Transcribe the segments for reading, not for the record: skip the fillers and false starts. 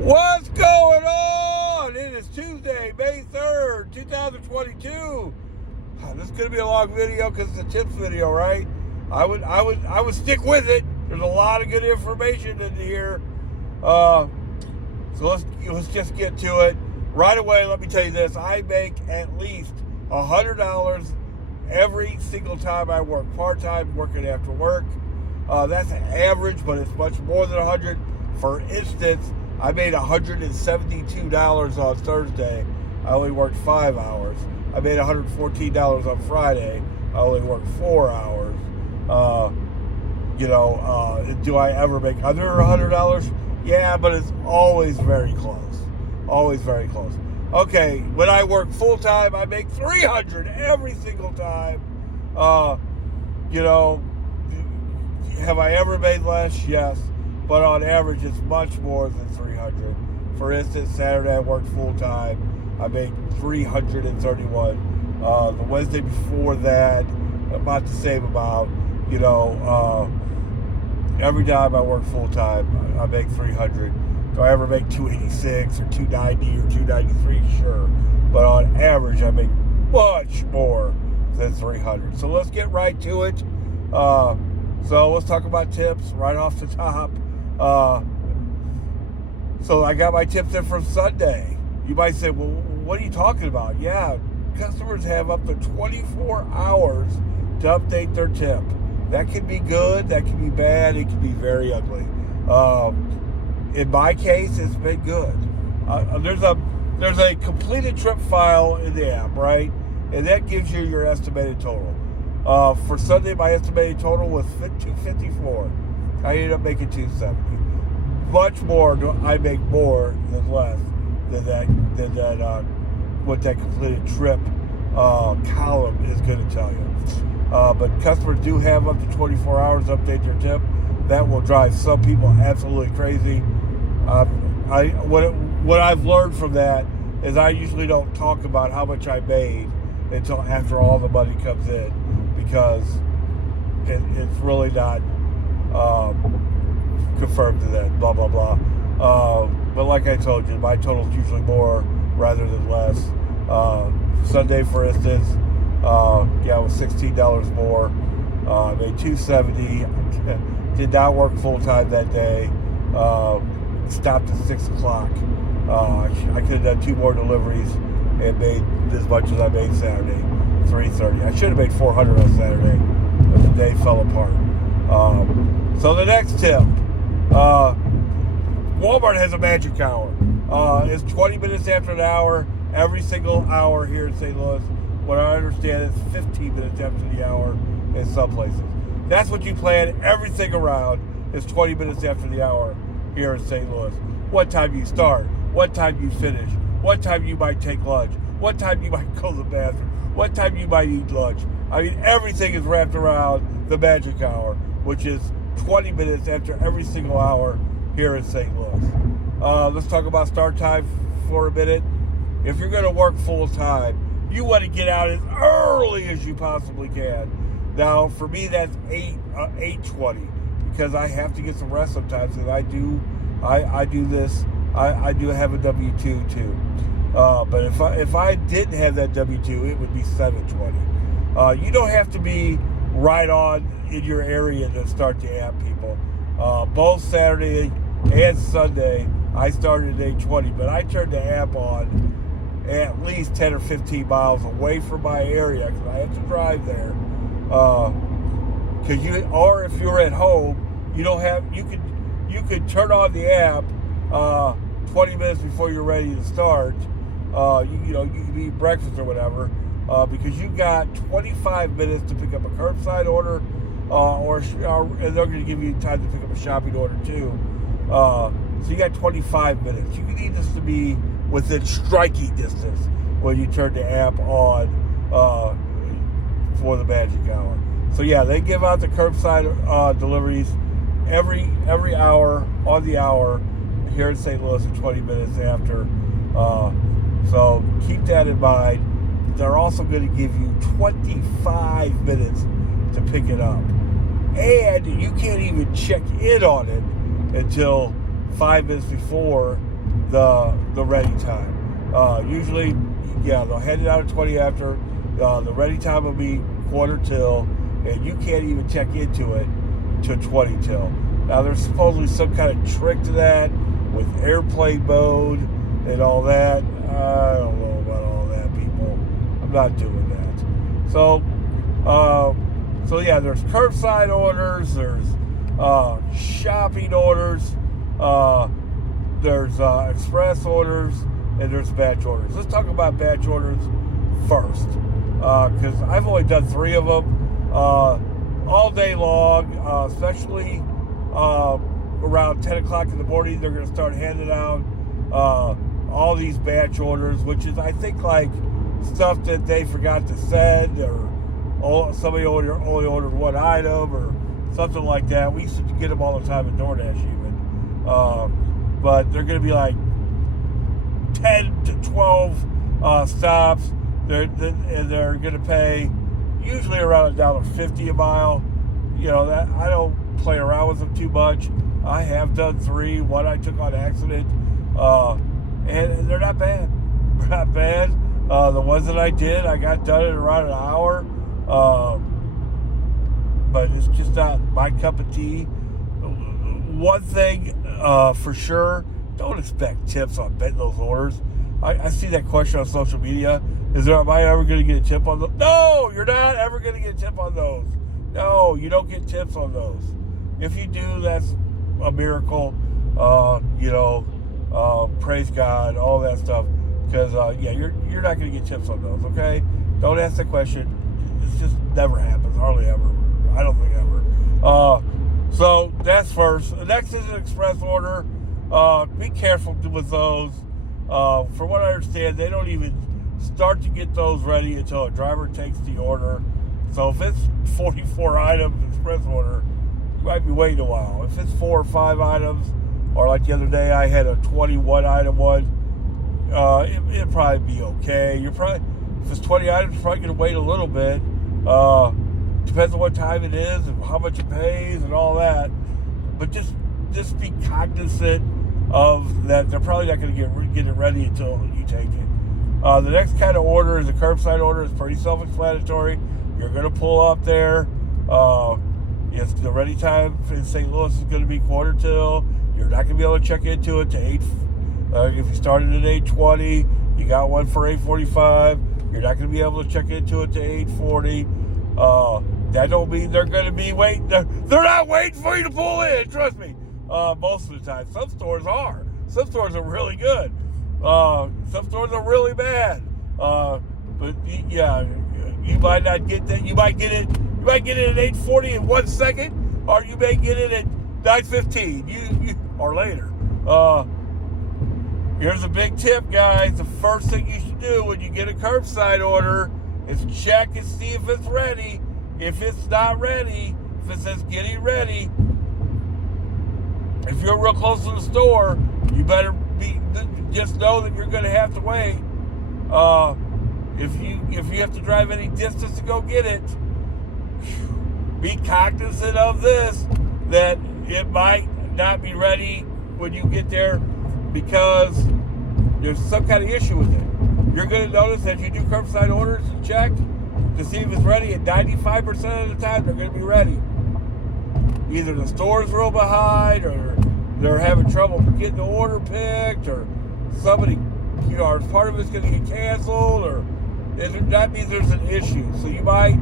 What's going on? It is Tuesday, May 3rd, 2022. This is going to be a long video because it's a tips video, right? I would stick with it. There's a lot of good information in here. So let's just get to it. Right away, let me tell you this. I make at least $100 every single time I work. Part-time, working after work. That's an average, but it's much more than 100. For instance, I made $172 on Thursday. I only worked 5 hours. I made $114 on Friday. I only worked 4 hours. Do I ever make under $100? Yeah, but it's always very close. Always very close. Okay, when I work full time, I make $300 every single time. Have I ever made less? Yes. But on average, it's much more than $300. For instance, Saturday I worked full time. I made $331. The Wednesday before that, about the same amount. Every time I work full time, I make $300. Do I ever make $286 or $290 or $293? Sure. But on average, I make much more than $300. So let's get right to it. So let's talk about tips right off the top. So I got my tips in from Sunday. You might say, well, what are you talking about? Yeah, customers have up to 24 hours to update their tip. That can be good, that can be bad, it can be very ugly. In my case, it's been good. There's a completed trip file in the app, right? And that gives you your estimated total. For Sunday, my estimated total was $254. I ended up making $270. Much more. I make more than less than that. What that completed trip column is going to tell you. But customers do have up to 24 hours to update their tip. That will drive some people absolutely crazy. What I've learned from that is I usually don't talk about how much I made until after all the money comes in, because it's really not confirmed to that, blah, blah, blah. But like I told you, my total is usually more rather than less. Sunday, for instance, it was $16 more. I made $270. Did not work full-time that day. Stopped at 6 o'clock. I could have done 2 more deliveries and made as much as I made Saturday, $330. I should have made $400 on Saturday, but the day fell apart. So the next tip, Walmart has a magic hour. It's 20 minutes after an hour, every single hour here in St. Louis. What I understand is 15 minutes after the hour in some places. That's what you plan everything around, is 20 minutes after the hour here in St. Louis. What time you start, what time you finish, what time you might take lunch, what time you might go to the bathroom, what time you might eat lunch. I mean, everything is wrapped around the magic hour, which is 20 minutes after every single hour here in St. Louis. Let's talk about start time for a minute. If you're going to work full time, you want to get out as early as you possibly can. Now, for me, that's 8:20, because I have to get some rest sometimes, and I do this. I do have a W-2 too. But if I didn't have that W-2, it would be 7:20. You don't have to be right on in your area to start the app, people. Both Saturday and Sunday, I started at 8:20, but I turned the app on at least 10 or 15 miles away from my area, because I have to drive there. Or if you're at home, you could turn on the app 20 minutes before you're ready to start. You can eat breakfast or whatever, because you got 25 minutes to pick up a curbside order, and they're going to give you time to pick up a shopping order too. So you got 25 minutes. You need this to be within striking distance when you turn the app on for the magic hour. So yeah, they give out the curbside deliveries every hour on the hour here in St. Louis, 20 minutes after. So keep that in mind. They're also going to give you 25 minutes to pick it up. And you can't even check in on it until 5 minutes before the ready time. Usually, yeah, they'll hand it out at 20 after. The ready time will be quarter till, and you can't even check into it to 20 till. Now, there's supposedly some kind of trick to that with airplane mode and all that. I don't know about all that, people. I'm not doing that. So yeah, there's curbside orders, there's shopping orders, there's express orders, and there's batch orders. Let's talk about batch orders first, because I've only done 3 of them all day long, especially around 10 o'clock in the morning. They're going to start handing out all these batch orders, which is, I think, like stuff that they forgot to send, or somebody only ordered 1 item or something like that. We used to get them all the time at DoorDash even. But they're going to be like 10 to 12 stops. They're going to pay usually around $1.50 a mile. You know, that I don't play around with them too much. I have done 3. 1 I took on accident. And they're not bad. They're not bad. The ones that I did, I got done in around an hour. But it's just not my cup of tea. One thing for sure, don't expect tips on those orders. I see that question on social media. Am I ever going to get a tip on those? No, you're not ever going to get a tip on those. No, you don't get tips on those. If you do, that's a miracle. Praise God, all that stuff. Because you're not going to get tips on those. Okay, don't ask that question. It just never happens, hardly ever. I don't think ever. So that's first. Next is an express order. Be careful with those. From what I understand, they don't even start to get those ready until a driver takes the order. So if it's 44 items express order, you might be waiting a while. If it's 4 or 5 items, or like the other day I had a 21 item one, it'd probably be okay. If it's 20 items, you're probably going to wait a little bit. Depends on what time it is and how much it pays and all that. But just be cognizant of that. They're probably not going to get it ready until you take it. The next kind of order is a curbside order. It's pretty self-explanatory. You're going to pull up there. It's the ready time in St. Louis is going to be quarter till. You're not going to be able to check into it to 8. If you started at 8:20, you got one for 8:45. You're not going to be able to check into it to 8:40. That don't mean they're going to be waiting. They're not waiting for you to pull in. Trust me. Most of the time, some stores are. Some stores are really good. Some stores are really bad. But yeah, you might not get that. You might get it. You might get it at 8:40 in 1 second, or you may get it at 9:15. You or later. Here's a big tip, guys. The first thing you should do when you get a curbside order is check and see if it's ready. If it's not ready, if it says getting ready, if you're real close to the store, you better just know that you're going to have to wait. If you have to drive any distance to go get it, be cognizant of this, that it might not be ready when you get there because there's some kind of issue with it. You're going to notice as you do curbside orders and check to see if it's ready, and 95% of the time they're going to be ready. Either the store's real behind, or they're having trouble getting the order picked, or somebody, or part of it's going to get canceled, or that means there's an issue. So you might,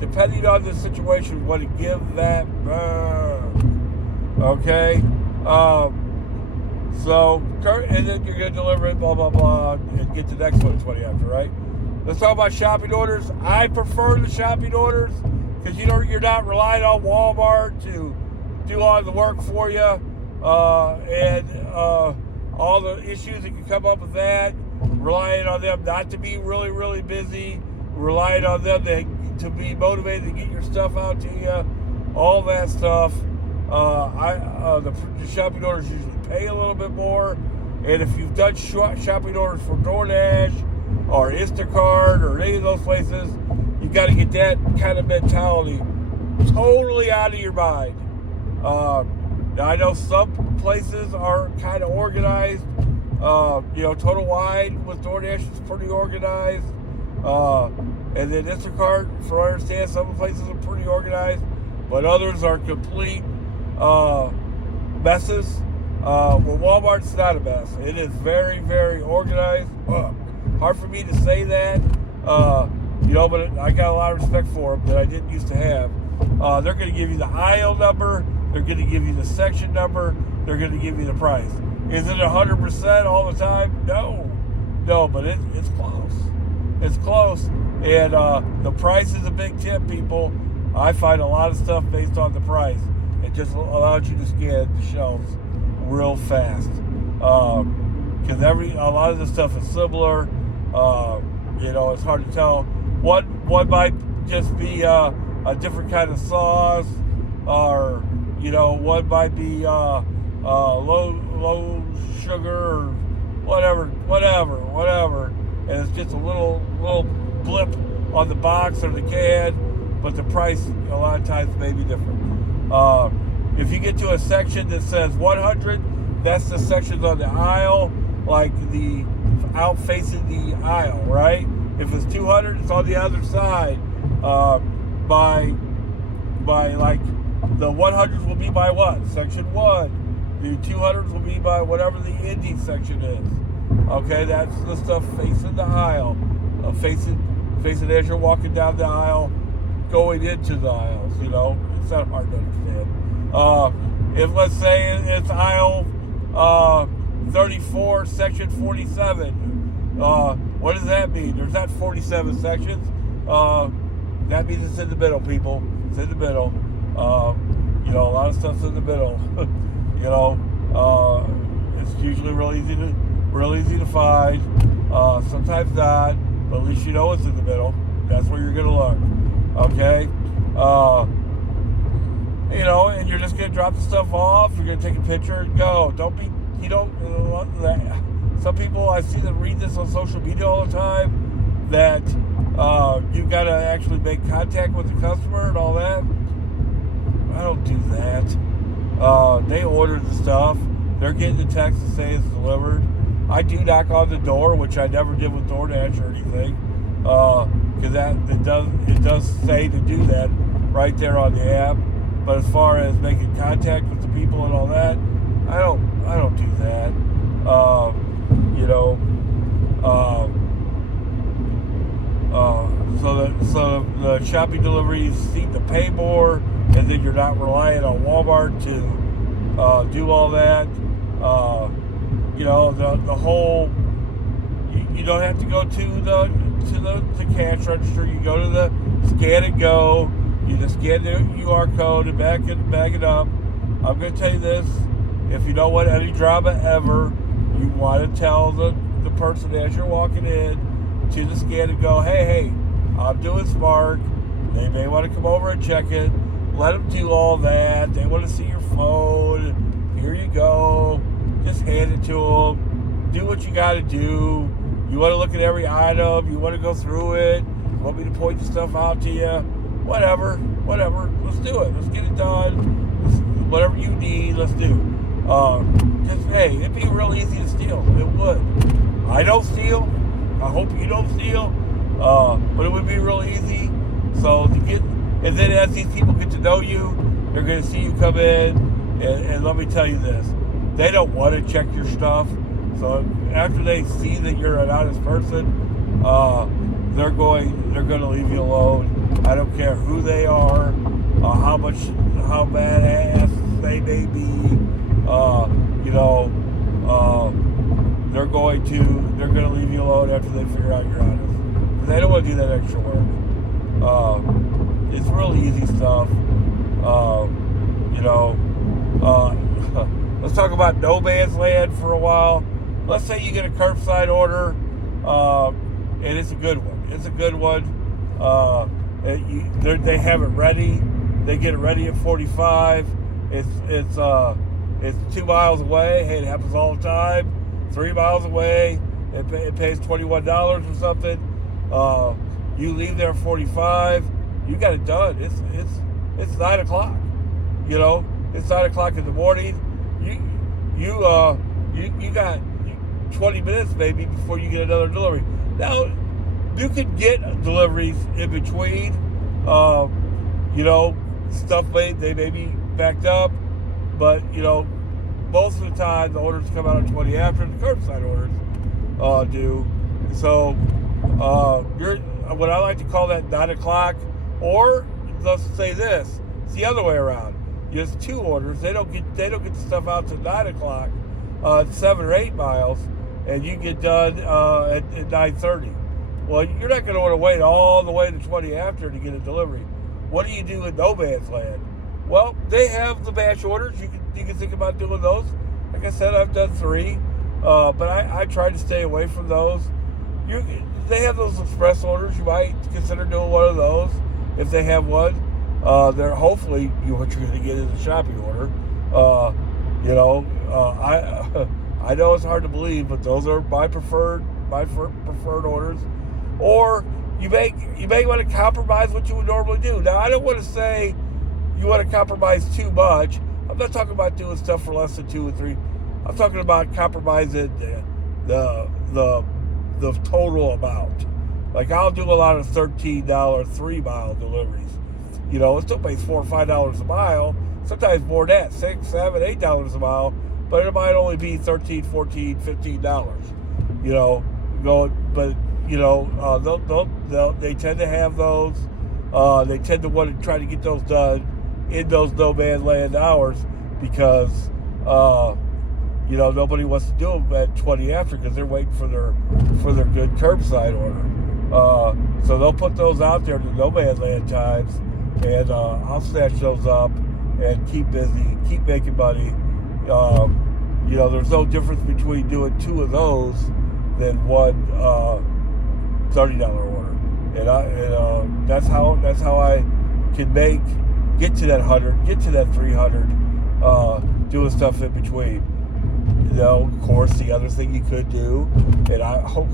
depending on the situation, want to give that burn. Okay? And then you're going to deliver it, blah, blah, blah, and get the next one at 20 after, right? Let's talk about shopping orders. I prefer the shopping orders because you're not relying on Walmart to do all the work for you, and all the issues that can come up with that. Relying on them not to be really, really busy. Relying on them to be motivated to get your stuff out to you. All that stuff. The shopping orders usually pay a little bit more. And if you've done shopping orders for DoorDash or Instacart or any of those places, you've got to get that kind of mentality totally out of your mind. Now, I know some places are kind of organized. Total Wide with DoorDash is pretty organized. And then Instacart, for what I understand, some places are pretty organized, but others are complete messes. Walmart's not a mess. It is very, very organized. Hard for me to say that, but I got a lot of respect for them that I didn't used to have. They're going to give you the aisle number. They're going to give you the section number. They're going to give you the price. Is it 100% all the time? No, but it's close. It's close. And the price is a big tip, people. I find a lot of stuff based on the price. It just allows you to scan the shelves real fast. Because a lot of the stuff is similar. It's hard to tell. One might just be a different kind of sauce, or one might be low sugar or whatever. And it's just a little blip on the box or the can, but the price a lot of times may be different. If you get to a section that says 100, that's the sections on the aisle, like the out facing the aisle, right? If it's 200, it's on the other side. By like the 100s will be by what? Section 1. The 200s will be by whatever the indie section is. Okay, that's the stuff facing the aisle, facing as you're walking down the aisle, going into the aisles. It's not hard to understand. If let's say it's aisle 34, section 47, what does that mean? There's not 47 sections. That means it's in the middle, people. It's in the middle. A lot of stuff's in the middle. It's usually real easy to find. Sometimes not, but at least you know it's in the middle. That's where you're gonna look. Okay. And you're just gonna drop the stuff off. You're gonna take a picture and go. Some people I see that read this on social media all the time, that you gotta actually make contact with the customer and all that. I don't do that. They order the stuff. They're getting the text to say it's delivered. I do knock on the door, which I never did with DoorDash or anything, because it does say to do that right there on the app. But as far as making contact with the people and all that, I don't do that. So the shopping deliveries seem to pay more, and then you're not relying on Walmart to do all that. The whole, you don't have to go to the cash register. You go to the scan and go. You just scan the QR code and back it up. I'm going to tell you this: if you don't want any drama ever, you want to tell the person as you're walking in to the scan and go, hey, I'm doing Spark. They may want to come over and check it. Let them do all that. They want to see your phone. Here you go. Just hand it to them. Do what you got to do. You want to look at every item. You want to go through it. You want me to point the stuff out to you. Whatever. Let's do it. Let's get it done. Whatever you need, let's do. It'd be real easy to steal. It would. I don't steal. I hope you don't steal. But it would be real easy. So and then as these people get to know you, they're going to see you come in, and let me tell you this: they don't want to check your stuff. So after they see that you're an honest person, they're going to leave you alone. I don't care who they are, how badass they may be. They're going to leave you alone after they figure out you're honest. They don't want to do that extra work. It's really easy stuff. Let's talk about Nomads Land for a while. Let's say you get a curbside order, and it's a good one. They have it ready. They get it ready at 45. It's 2 miles away. Hey, it happens all the time. 3 miles away. It pays $21 or something. You leave there at 45. You got it done. It's 9 o'clock. It's 9 o'clock in the morning. you got 20 minutes maybe before you get another delivery. Now, you could get deliveries in between. Stuff they may be backed up, but most of the time the orders come out at 20 after the curbside orders do. So you're what I like to call that 9 o'clock, or let's say this: it's the other way around. Just two orders. They don't get the stuff out to 9 o'clock, 7 or 8 miles, and you get done at 9:30. Well, you're not going to want to wait all the way to 20 after to get a delivery. What do you do in Nomads Land? Well, they have the batch orders. You can think about doing those. Like I said, I've done 3, but I try to stay away from those. They have those express orders. You might consider doing one of those if they have one. They're hopefully what you're going to get is a shopping order. I know it's hard to believe, but those are my preferred orders. Or you may want to compromise what you would normally do. Now, I don't want to say you want to compromise too much. I'm not talking about doing stuff for less than 2 or 3. I'm talking about compromising the total amount. Like, I'll do a lot of $13 3-mile deliveries. It still pays $4 or $5 a mile. Sometimes more than that, $6, $7, $8 a mile. But it might only be $13, $14, $15. They tend to have those. They tend to want to try to get those done in those Nomads Land hours because nobody wants to do them at 20 after because they're waiting for their good curbside order. So they'll put those out there to Nomads Land times, and I'll snatch those up and keep busy, keep making money. There's no difference between doing 2 of those than one $30 order, and that's how I can get to that 100, get to that 300, doing stuff in between. Of course, the other thing you could do, and I hope,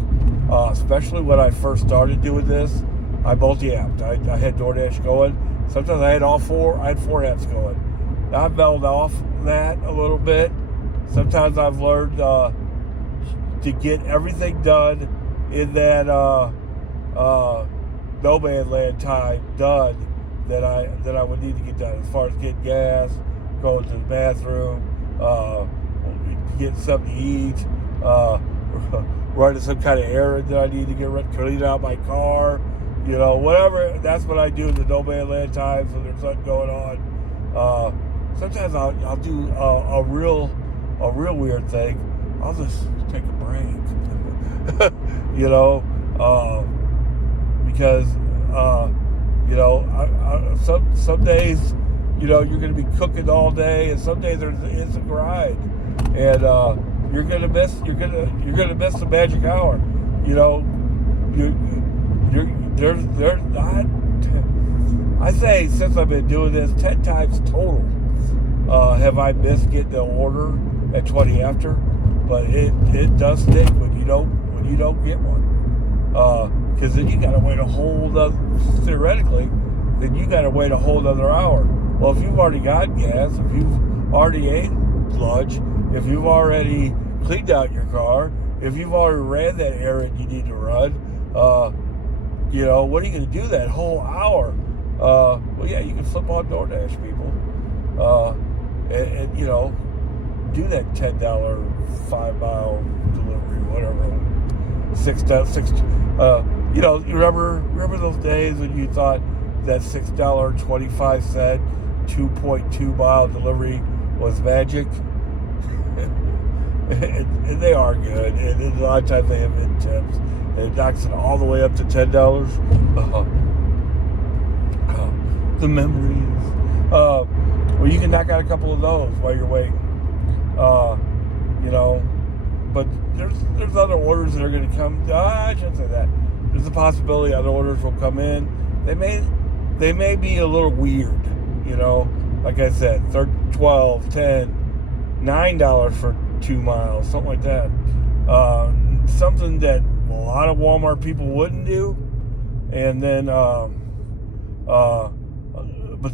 especially when I first started doing this, I multi-apped. I had DoorDash going. Sometimes I had 4 apps going. Now I've mellowed off that a little bit. Sometimes I've learned to get everything done in that Nomads Land time done that I would need to get done, as far as getting gas, going to the bathroom, getting something to eat, running some kind of errand that I need to get cleaning out my car, whatever. That's what I do in the Nomads Land times when there's nothing going on. Sometimes I'll do a real weird thing. I'll just take a break, because some days, you're going to be cooking all day, and some days it's a grind, and you're going to miss the magic hour. I say since I've been doing this 10 times total, have I missed getting the order at 20 after, but it does stick when you don't get one, because then you got to wait a whole other, theoretically, then you got to wait a whole other hour. Well, if you've already got gas, if you've already ate lunch, if you've already cleaned out your car, if you've already ran that errand you need to run, what are you going to do that whole hour? Well, yeah, you can flip on DoorDash, people, and do that $10 5-mile delivery, whatever. You remember those days when you thought that $6.25 2.2 mile delivery was magic? and they are good, and a lot of times they have in tips, and it knocks it all the way up to $10. The memories. Well, you can knock out a couple of those while you're waiting. But there's other orders that are going to come. I shouldn't say that. There's a possibility other orders will come in. They may be a little weird. Like I said, $12, $10, $9 for 2 miles, something like that. Something that a lot of Walmart people wouldn't do, and then but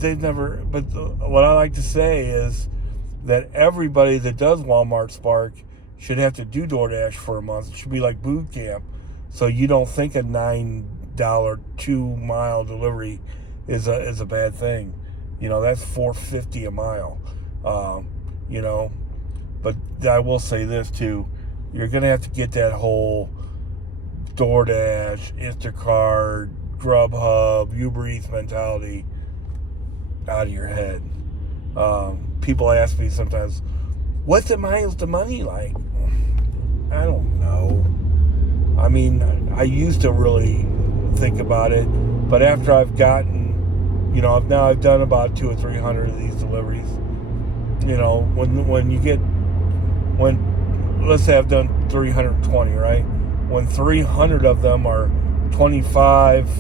they've never. But what I like to say is that everybody that does Walmart Spark should have to do DoorDash for a month. It should be like boot camp, so you don't think a $9 2-mile delivery is a bad thing. That's $4.50 a mile. You know, but I will say this too: you're gonna have to get that whole DoorDash, Instacart, Grubhub, Uber Eats mentality out of your head. People ask me sometimes, what's the miles to money like? I don't know. I mean, I used to really think about it, but after I've gotten, I've done about 200 or 300 of these deliveries. Let's say I've done 320, right? When 300 of them are 25,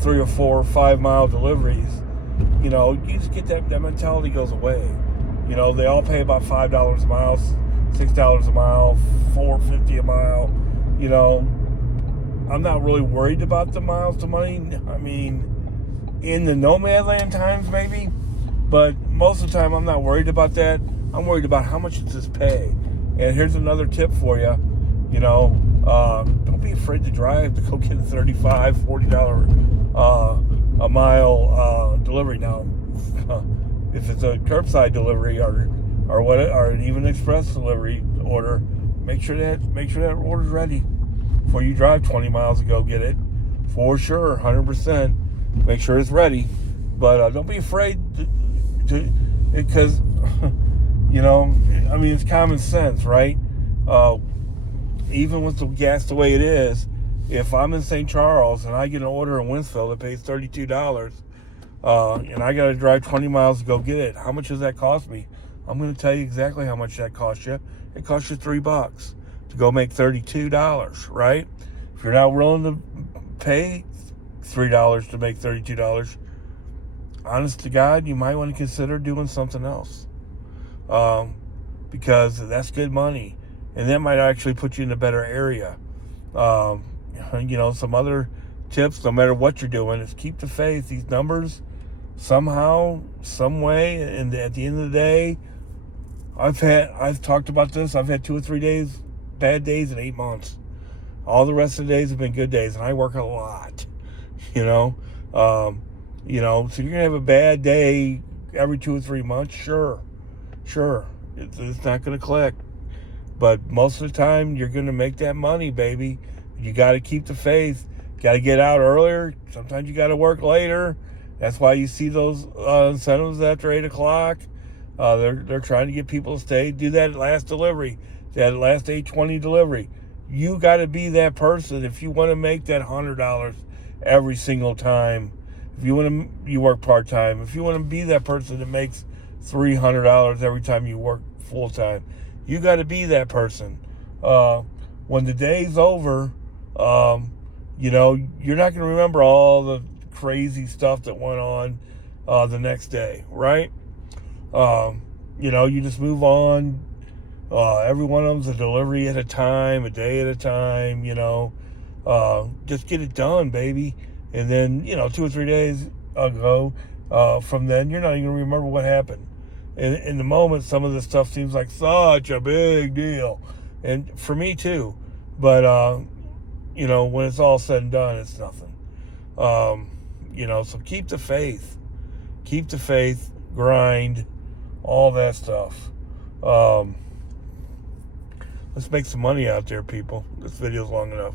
3 or 4 or 5 mile deliveries, you just get that mentality goes away. They all pay about $5 a mile, $6 a mile, $4.50 a mile. I'm not really worried about the miles to money. I mean, in the Nomads Land times maybe, but most of the time I'm not worried about that. I'm worried about how much does this pay. And here's another tip for you. Don't be afraid to drive to go get a $35, $40 a mile delivery. Now, if it's a curbside delivery or an even express delivery order, make sure that order's ready before you drive 20 miles to go get it. For sure, 100%. Make sure it's ready. But don't be afraid to because it's common sense, right? Even with the gas the way it is, if I'm in St. Charles and I get an order in Winsville that pays $32, and I got to drive 20 miles to go get it, how much does that cost me? I'm going to tell you exactly how much that costs you. It costs you $3 to go make $32, right? If you're not willing to pay $3 to make $32, honest to God, you might want to consider doing something else, because that's good money. And that might actually put you in a better area. Some other tips, no matter what you're doing, is keep the faith. These numbers, somehow, some way, and at the end of the day, I've talked about this. I've had 2 or 3 days, bad days in 8 months. All the rest of the days have been good days, and I work a lot. So you're gonna have a bad day every 2 or 3 months. Sure, it's not gonna click. But most of the time, you're going to make that money, baby. You got to keep the faith. Got to get out earlier. Sometimes you got to work later. That's why you see those incentives after 8 o'clock. They're trying to get people to stay. Do that last delivery, that last 8:20 delivery. You got to be that person if you want to make that $100 every single time. If you you work part time. If you want to be that person that makes $300 every time you work full time. You got to be that person. When the day's over, you're not going to remember all the crazy stuff that went on the next day, right? You just move on. Every one of them's a delivery at a time, a day at a time, just get it done, baby. And then, 2 or 3 days ago, from then, you're not even going to remember what happened. In the moment, some of this stuff seems like such a big deal. And for me too. But, when it's all said and done, it's nothing. So keep the faith. Keep the faith, grind, all that stuff. Let's make some money out there, people. This video's long enough.